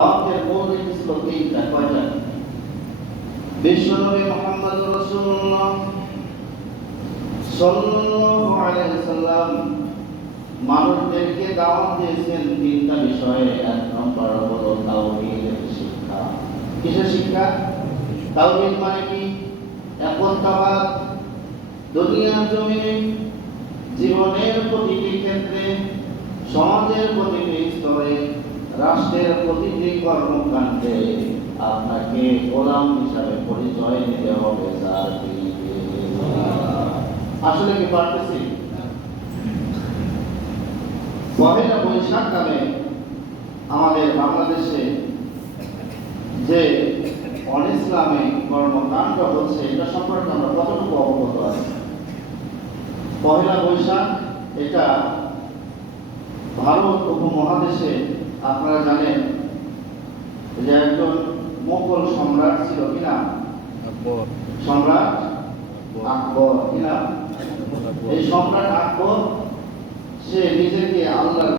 দাওয়াতের মূল নীতি ছিল তিনটা। কয়টা? বিশ্বনবী মুহাম্মদ রাসূলুল্লাহ সাল্লাল্লাহু আলাইহি ওয়াসাল্লাম মানুষদেরকে দাওয়াত দিয়েছেন তিনটা বিষয়ে। এক নম্বর হলো তাওহীদের শিক্ষা। কিসের শিক্ষা? তাওহীদ মানে কি? একত্ববাদ। দুনিয়ার জমিনে জীবনের প্রতিটি ক্ষেত্রে, সমাজের প্রতিটি স্তরে, রাষ্ট্রের প্রতিটি কর্মকাণ্ডে আপনাকে গোলাম হিসাবে পরিচয় দিতে হবে। আসলে কি পারতেছি? পহেলা বৈশাখ কালে আমাদের বাংলাদেশে যে অনিসলামিক কর্মকাণ্ড হচ্ছে, এটা সম্পর্কে আমরা কতটুকু অবগত আছি? পহেলা বৈশাখ এটা ভারত উপমহাদেশে আপনারা জানেন যে একজন মোগল সম্রাট ছিল, কিনা? সম্রাট আকবর, কিনা? এই সম্রাট আকবর সে নিজেকে আল্লাহ